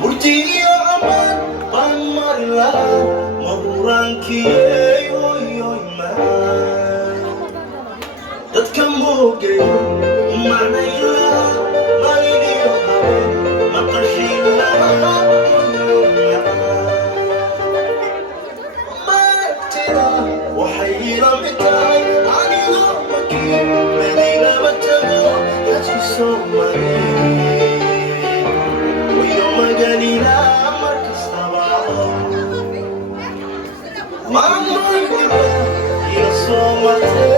Murtiyo aman panmarila maburankiye hoyo dadka moogeyo umanayla malidiyo maqashila matira waxay ila mitay anigo makin medina batago yajiso Maganina markastaba Mama ila soo martay